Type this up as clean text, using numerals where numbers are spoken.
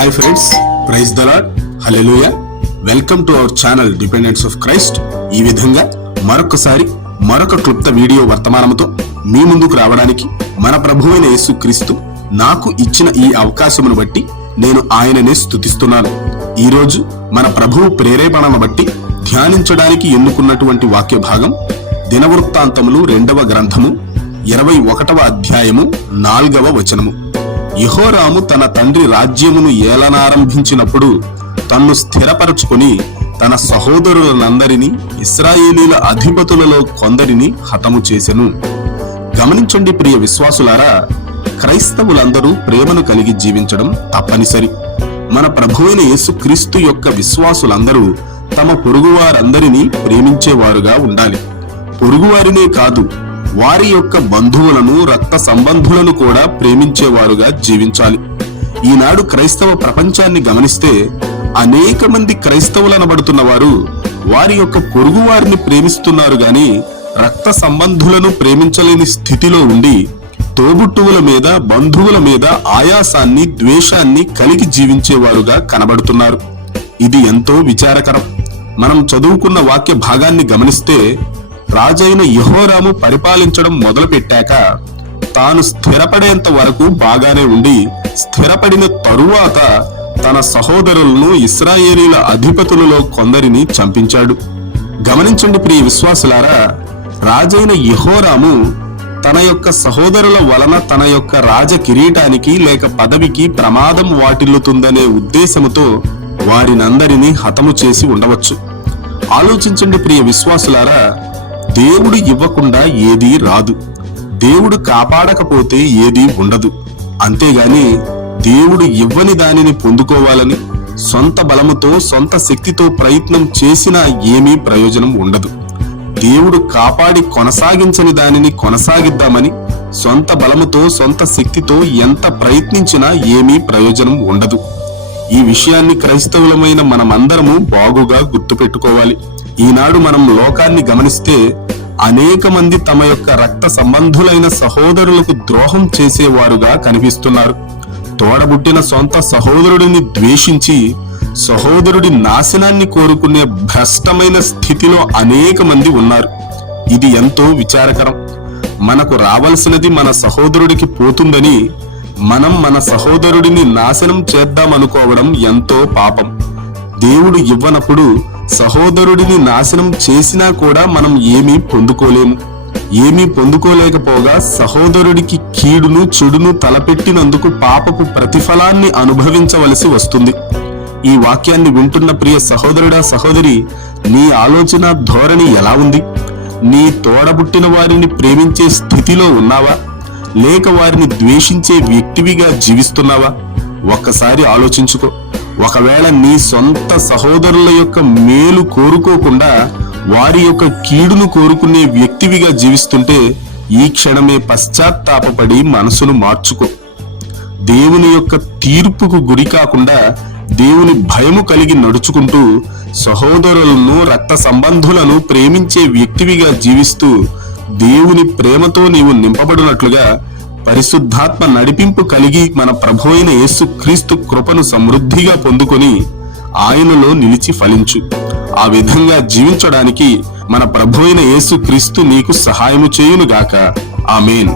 Hi friends, praise the lord, hallelujah. Welcome to our channel dependence of Christ. ఈ విధంగా మరొక క్లుప్త video వర్తమానంతో మీ ముందుకు రావడానికి మన ప్రభువైన యేసుక్రీస్తు నాకు ఇచ్చిన ఈ అవకాశమును బట్టి నేను ఆయననే స్తుతిస్తున్నాను. ఈ రోజు మన ప్రభువు ప్రేరేపణను బట్టి ధ్యానించడానికి ఎన్నుకున్నటువంటి వాక్య భాగం దినవృత్తాంతములు 2వ గ్రంథము 21వ అధ్యాయము 4వ వచనము. యెహోరాము తన తండ్రి రాజ్యమును ఏలనారంభించినప్పుడు తన్ను స్థిరపరచుకొని తన సహోదరులనందరినీ ఇశ్రాయేలీల అధిపతులలో కొందరిని హతము చేసెను. గమనించండి ప్రియ విశ్వాసులారా, క్రైస్తవులందరూ ప్రేమను కలిగి జీవించడం తప్పనిసరి. మన ప్రభువైన యేసుక్రీస్తు యొక్క విశ్వాసులందరూ తమ పొరుగువారందరినీ ప్రేమించేవారుగా ఉండాలి. పొరుగువారినే కాదు, వారి యొక్క బంధువులను, రక్త సంబంధులను కూడా ప్రేమించేవారుగా జీవించాలి. ఈనాడు క్రైస్తవ ప్రపంచాన్ని గమనిస్తే అనేక మంది క్రైస్తవులనబడుతున్న వారు వారి యొక్క పొరుగు వారిని ప్రేమిస్తున్నారు గాని రక్త సంబంధులను ప్రేమించలేని స్థితిలో ఉండి తోబుట్టువుల మీద, బంధువుల మీద ఆయాసాన్ని, ద్వేషాన్ని కలిగి జీవించేవారుగా కనబడుతున్నారు. ఇది ఎంతో విచారకరం. మనం చదువుకున్న వాక్య భాగాన్ని గమనిస్తే రాజైన యెహోరాము పరిపాలించడం మొదలుపెట్టాక తాను స్థిరపడేంత వరకు బాగానే ఉండి, స్థిరపడిన తరువాత తన సహోదరులను ఇశ్రాయేలీల అధిపతులలో కొందరిని చంపించాడు. గమనించండి ప్రియ విశ్వాసులారా, రాజైన యెహోరాము తన యొక్క సహోదరుల వలన తన యొక్క రాజ కిరీటానికి లేక పదవికి ప్రమాదం వాటిల్లుతుందనే ఉద్దేశముతో వారినందరినీ హతము చేసి ఉండవచ్చు. ఆలోచించండి ప్రియ విశ్వాసులారా, దేవుడు ఇవ్వకుండా ఏదీ రాదు, దేవుడు కాపాడకపోతే ఏదీ ఉండదు. అంతేగాని దేవుడు ఇవ్వని దానిని పొందుకోవాలని సొంత బలముతో, సొంత శక్తితో ప్రయత్నం చేసినా ఏమీ ప్రయోజనం ఉండదు. దేవుడు కాపాడి కొనసాగించని దానిని కొనసాగిద్దామని సొంత బలముతో, సొంత శక్తితో ఎంత ప్రయత్నించినా ఏమీ ప్రయోజనం ఉండదు. ఈ విషయాన్ని క్రైస్తవులమైన మనమందరము బాగుగా గుర్తుపెట్టుకోవాలి. ఈనాడు మనం లోకాన్ని గమనిస్తే అనేక మంది తమ యొక్క రక్త సంబంధులైన సహోదరులకు ద్రోహం చేసేవారుగా కనిపిస్తున్నారు. తోడబుట్టిన సొంత సహోదరుడిని ద్వేషించి సహోదరుడి నాశనాన్ని కోరుకునే భ్రష్టమైన స్థితిలో అనేక మంది ఉన్నారు. ఇది ఎంతో విచారకరం. మనకు రావలసినది మన సహోదరుడికి పోతుందని మనం మన సహోదరుడిని నాశనం చేద్దామనుకోవడం ఎంతో పాపం. దేవుడు ఇవ్వనప్పుడు సహోదరుడిని నాశనం చేసినా కూడా మనం ఏమీ పొందుకోలేము. ఏమీ పొందుకోలేకపోగా సహోదరుడికి కీడును, చెడును తలపెట్టినందుకు పాపపు ప్రతిఫలాన్ని అనుభవించవలసి వస్తుంది. ఈ వాక్యాన్ని వింటున్న ప్రియ సహోదరుడా, సహోదరి, నీ ఆలోచన ధోరణి ఎలా ఉంది? నీ తోడబుట్టిన వారిని ప్రేమించే స్థితిలో ఉన్నావా, లేక వారిని ద్వేషించే వ్యక్తివిగా జీవిస్తున్నావా? ఒక్కసారి ఆలోచించుకో. ఒకవేళ నీ సొంత సహోదరుల యొక్క మేలు కోరుకోకుండా వారి యొక్క కీడును కోరుకునే వ్యక్తివిగా జీవిస్తుంటే ఈ క్షణమే పశ్చాత్తాపపడి మనసును మార్చుకో. దేవుని యొక్క తీర్పుకు గురి కాకుండా దేవుని భయము కలిగి నడుచుకుంటూ సహోదరులను, రక్త సంబంధులను ప్రేమించే వ్యక్తివిగా జీవిస్తూ దేవుని ప్రేమతో నీవు నింపబడినట్లుగా పరిశుద్ధాత్మ నడిపింపు కలిగి మన ప్రభువైన యేసుక్రీస్తు కృపను సమృద్ధిగా పొందుకొని ఆయనలో నిలిచి ఫలించు. ఆ విధంగా జీవించడానికి మన ప్రభువైన యేసుక్రీస్తు నీకు సహాయము చేయునుగాక. ఆమేన్.